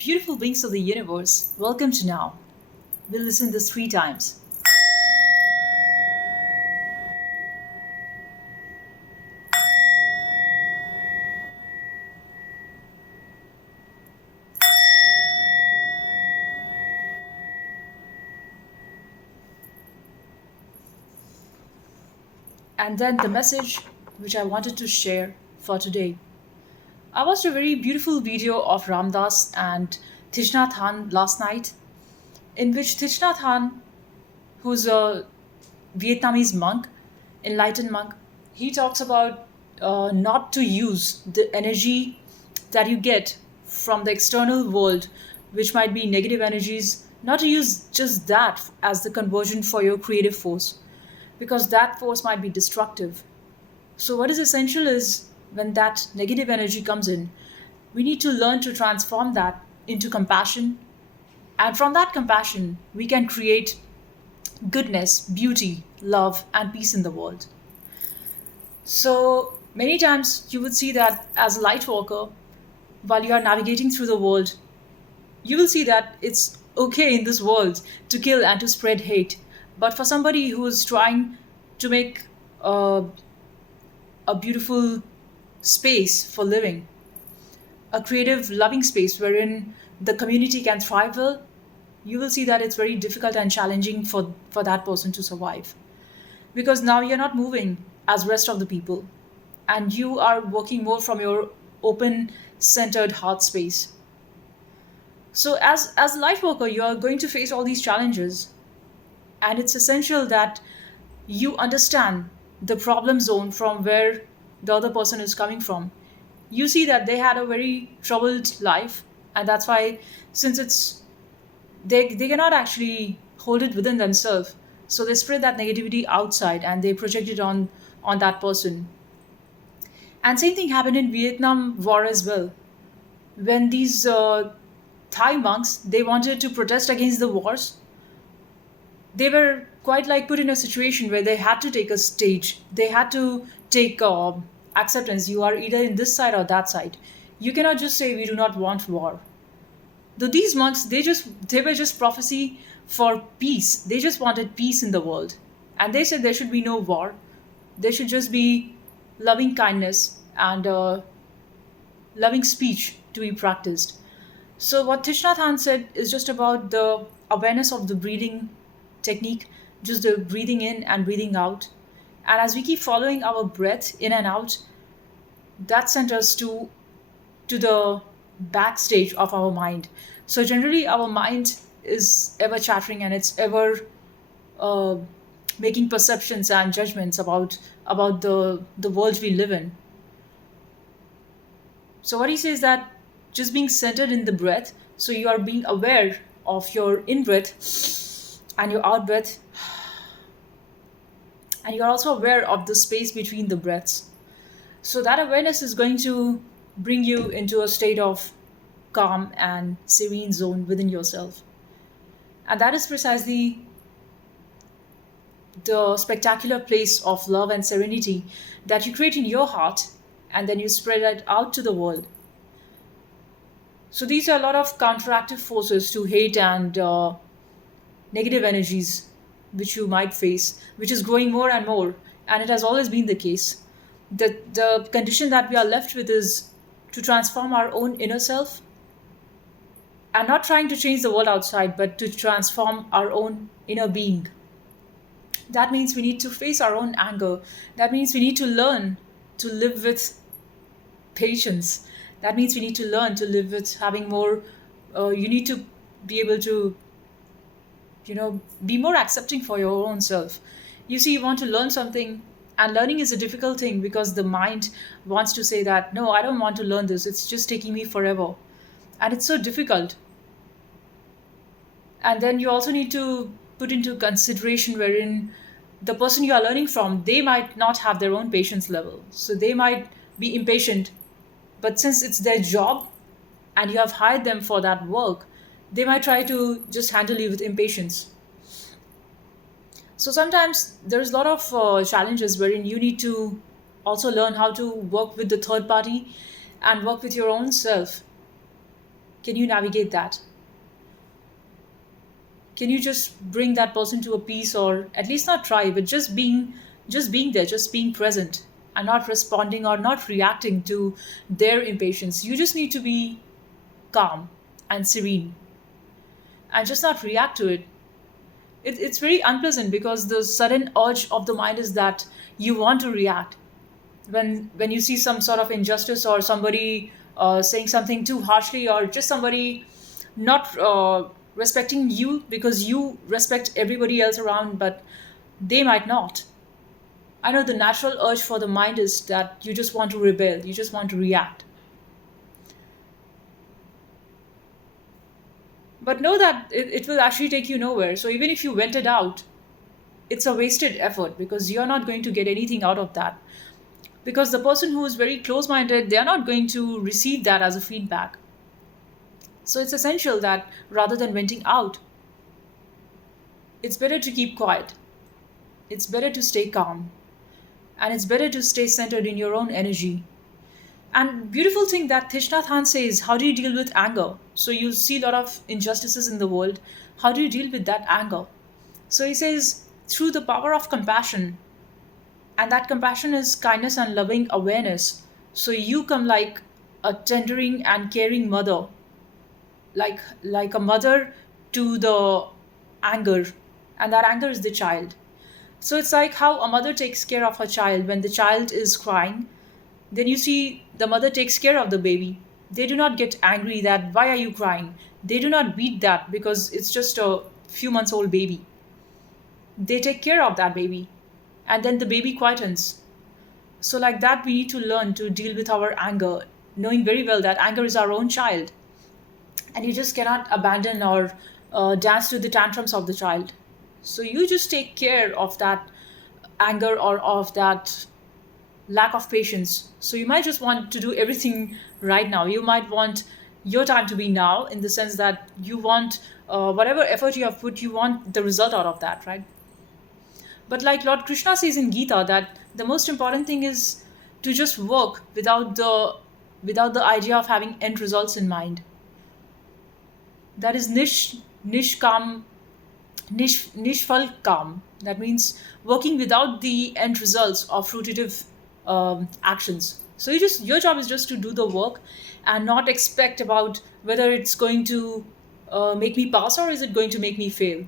Beautiful beings of the universe, welcome to now. We'll listen this 3 times. And then the message which I wanted to share for today. I watched a very beautiful video of Ramdas and Thich Nhat Hanh last night, in which Thich Nhat Hanh, who's a Vietnamese monk, enlightened monk, he talks about not to use the energy that you get from the external world, which might be negative energies, not to use just that as the conversion for your creative force, because that force might be destructive. So, what is essential is when that negative energy comes in, we need to learn to transform that into compassion. And from that compassion, we can create goodness, beauty, love, and peace in the world. So many times you would see that as a light walker, while you are navigating through the world, you will see that it's okay in this world to kill and to spread hate. But for somebody who is trying to make a, a beautiful space for living, a creative, loving space wherein the community can thrive well, you will see that it's very difficult and challenging for that person to survive. Because now you're not moving as rest of the people, and you are working more from your open centered heart space. So as a life worker, you are going to face all these challenges, and it's essential that you understand the problem zone from where the other person is coming from. You see that they had a very troubled life, and that's why, since they cannot actually hold it within themselves, so they spread that negativity outside and they project it on that person. And same thing happened in Vietnam War as well, when these Thai monks, they wanted to protest against the wars. They were quite like put in a situation where they had to take a stage. They had to take acceptance. You are either in this side or that side. You cannot just say we do not want war. Though these monks, they were just prophecy for peace. They just wanted peace in the world, and they said there should be no war. There should just be loving kindness and loving speech to be practiced. So what Thich Nhat Hanh said is just about the awareness of the breathing technique, just the breathing in and breathing out. And as we keep following our breath in and out, that sent us to the backstage of our mind. So generally, our mind is ever chattering and it's ever uh, making perceptions and judgments about the world we live in. So what he says that just being centered in the breath, so you are being aware of your in breath and your out breath, and you are also aware of the space between the breaths. So that awareness is going to bring you into a state of calm and serene zone within yourself. And that is precisely the spectacular place of love and serenity that you create in your heart, and then you spread it out to the world. So these are a lot of counteractive forces to hate and negative energies which you might face, which is growing more and more, and it has always been the case. The condition that we are left with is to transform our own inner self, and not trying to change the world outside, but to transform our own inner being. That means we need to face our own anger. That means we need to learn to live with patience. That means we need to learn to live with having more. You need to be able to, be more accepting for your own self. You see, you want to learn something, and learning is a difficult thing because the mind wants to say that, no, I don't want to learn this. It's just taking me forever. And it's so difficult. And then you also need to put into consideration wherein the person you are learning from, they might not have their own patience level, so they might be impatient. But since it's their job and you have hired them for that work, they might try to just handle you with impatience. So sometimes there's a lot of challenges wherein you need to also learn how to work with the third party and work with your own self. Can you navigate that? Can you just bring that person to a peace, or at least not try, but just being there, just being present, and not responding or not reacting to their impatience. You just need to be calm and serene and just not react to it. It's very unpleasant because the sudden urge of the mind is that you want to react when you see some sort of injustice, or somebody saying something too harshly, or just somebody not respecting you because you respect everybody else around, but they might not. I know the natural urge for the mind is that you just want to rebel, you just want to react. But know that it will actually take you nowhere. So even if you went it out, it's a wasted effort because you're not going to get anything out of that. Because the person who is very close minded, they are not going to receive that as a feedback. So it's essential that rather than venting out, it's better to keep quiet, it's better to stay calm, and it's better to stay centered in your own energy. And beautiful thing that Thich Nhat Hanh says, how do you deal with anger? So you see a lot of injustices in the world. How do you deal with that anger? So he says, through the power of compassion, and that compassion is kindness and loving awareness. So you come like a tendering and caring mother, like a mother to the anger, and that anger is the child. So it's like how a mother takes care of her child when the child is crying. Then you see the mother takes care of the baby. They do not get angry that why are you crying. They do not beat that because it's just a few months old baby. They take care of that baby, and then the baby quietens. So like that, we need to learn to deal with our anger, knowing very well that anger is our own child, and you just cannot abandon or dance to the tantrums of the child. So you just take care of that anger or of that lack of patience. So you might just want to do everything right now. You might want your time to be now, in the sense that you want whatever effort you have put, you want the result out of that, right? But like Lord Krishna says in Gita, that the most important thing is to just work without the idea of having end results in mind. That is nishkam nishfal kam. That means working without the end results of fruitive actions. So your job is just to do the work and not expect about whether it's going to make me pass or is it going to make me fail.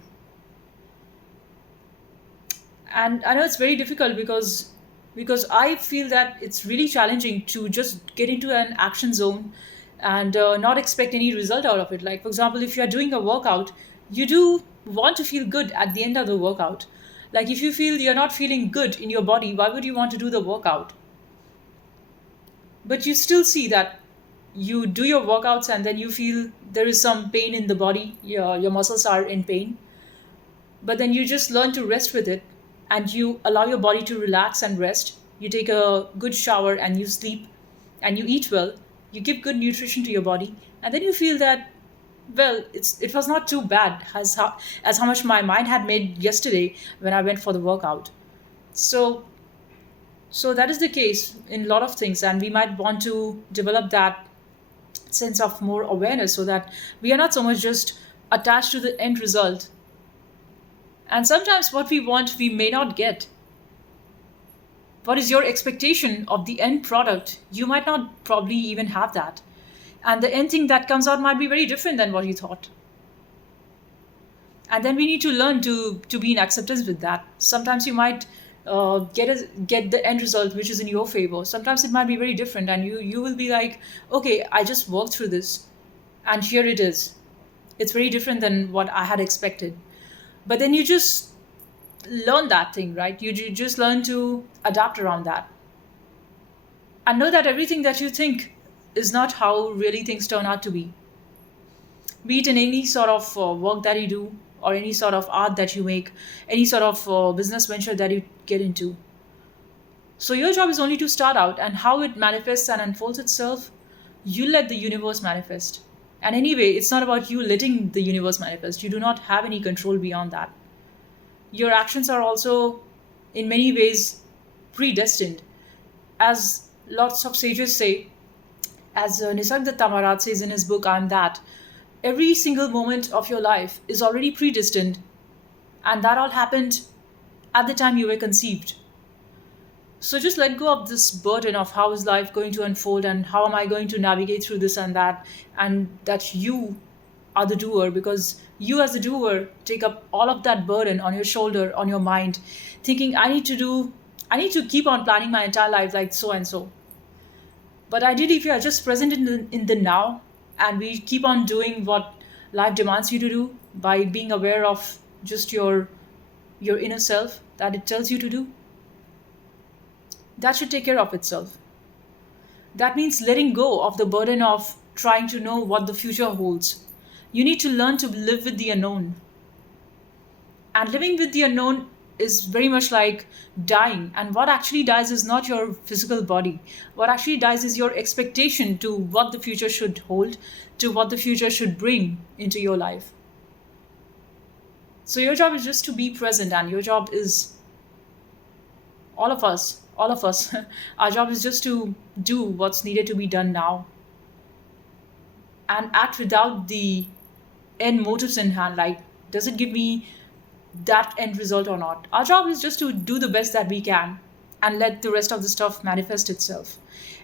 And I know it's very difficult because I feel that it's really challenging to just get into an action zone and not expect any result out of it. Like for example, if you are doing a workout, you do want to feel good at the end of the workout. Like if you feel you're not feeling good in your body, why would you want to do the workout? But you still see that you do your workouts and then you feel there is some pain in the body, your muscles are in pain, but then you just learn to rest with it, and you allow your body to relax and rest. You take a good shower and you sleep and you eat well, you give good nutrition to your body, and then you feel that, well, it was not too bad as how much my mind had made yesterday when I went for the workout. So so that is the case in a lot of things, and we might want to develop that sense of more awareness so that we are not so much just attached to the end result. And sometimes what we want, we may not get. What is your expectation of the end product? You might not probably even have that. And the end thing that comes out might be very different than what you thought. And then we need to learn to be in acceptance with that. Sometimes you might get the end result which is in your favor. Sometimes it might be very different, and you will be like, okay, I just worked through this, and here it is. It's very different than what I had expected. But then you just learn that thing, right? You just learn to adapt around that, and know that everything that you think is not how really things turn out to be. Be it in any sort of work that you do, or any sort of art that you make, any sort of business venture that you get into. So your job is only to start out, and how it manifests and unfolds itself, you let the universe manifest. And anyway, it's not about you letting the universe manifest. You do not have any control beyond that. Your actions are also, in many ways, predestined. As lots of sages say, As Nisarg Tamarat says in his book, I'm That, every single moment of your life is already predestined, and that all happened at the time you were conceived. So just let go of this burden of how is life going to unfold and how am I going to navigate through this and that you are the doer, because you as the doer take up all of that burden on your shoulder, on your mind, thinking I need to keep on planning my entire life like so and so. But ideally, if you are just present in the now, and we keep on doing what life demands you to do by being aware of just your inner self that it tells you to do, that should take care of itself. That means letting go of the burden of trying to know what the future holds. You need to learn to live with the unknown. And living with the unknown is very much like dying. And what actually dies is not your physical body. What actually dies is your expectation to what the future should hold, to what the future should bring into your life. So your job is just to be present, and your job is all of us, our job is just to do what's needed to be done now and act without the end motives in hand. Like, does it give me that end result or not? Our job is just to do the best that we can and let the rest of the stuff manifest itself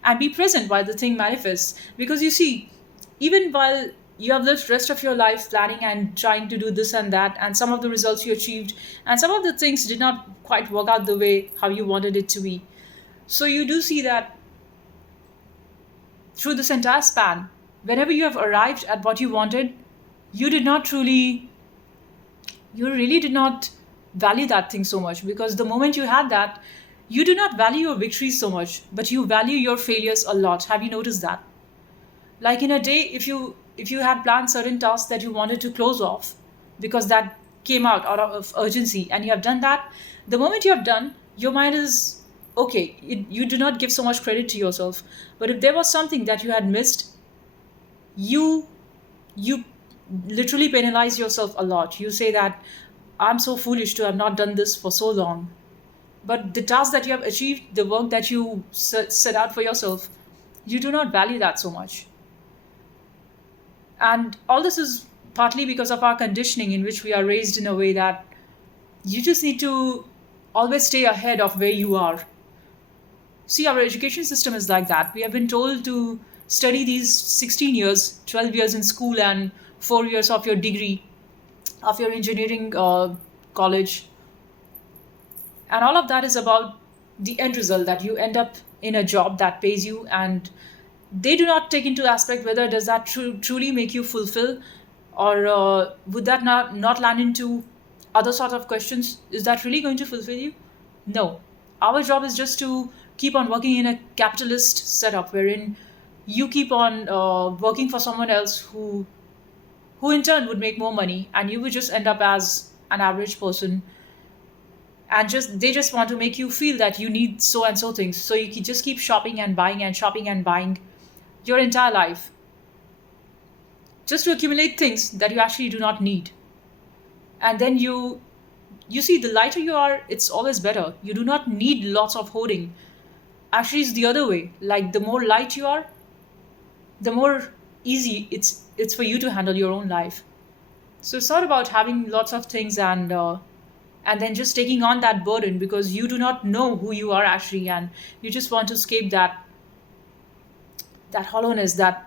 and be present while the thing manifests. Because you see, even while you have lived rest of your life planning and trying to do this and that, and some of the results you achieved and some of the things did not quite work out the way how you wanted it to be. So you do see that through this entire span, whenever you have arrived at what you wanted, you did not truly, you really did not value that thing so much, because the moment you had that, you do not value your victories so much, but you value your failures a lot. Have you noticed that? Like in a day, if you had planned certain tasks that you wanted to close off because that came out of urgency and you have done that, the moment you have done, your mind is okay. You do not give so much credit to yourself. But if there was something that you had missed, you you literally penalize yourself a lot. You say that I'm so foolish to have not done this for so long. But the task that you have achieved, the work that you set out for yourself, you do not value that so much. And all this is partly because of our conditioning, in which we are raised in a way that you just need to always stay ahead of where you are. See, our education system is like that. We have been told to study these 16 years, 12 years in school, and 4 years of your degree, of your engineering college. And all of that is about the end result, that you end up in a job that pays you, and they do not take into aspect whether does that truly make you fulfill, or would that not land into other sort of questions. Is that really going to fulfill you? No. Our job is just to keep on working in a capitalist setup wherein you keep on working for someone else who in turn would make more money, and you would just end up as an average person, and just they just want to make you feel that you need so and so things, so you can just keep shopping and buying and shopping and buying your entire life just to accumulate things that you actually do not need. And then you see, the lighter you are, it's always better. You do not need lots of hoarding. Actually, it's the other way. Like, the more light you are, the more easy it's for you to handle your own life. So it's not about having lots of things and then just taking on that burden because you do not know who you are actually, and you just want to escape that hollowness, that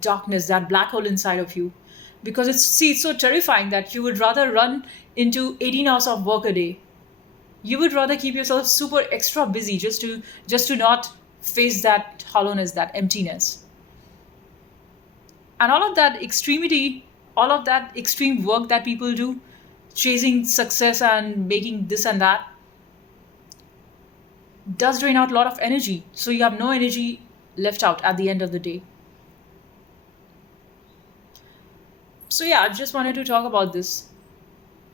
darkness, that black hole inside of you. Because it's so terrifying that you would rather run into 18 hours of work a day. You would rather keep yourself super extra busy just to not face that hollowness, that emptiness. And all of that extremity, all of that extreme work that people do, chasing success and making this and that, does drain out a lot of energy. So you have no energy left out at the end of the day. So yeah, I just wanted to talk about this,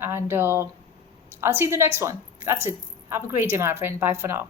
and I'll see you in the next one. That's it. Have a great day, my friend. Bye for now.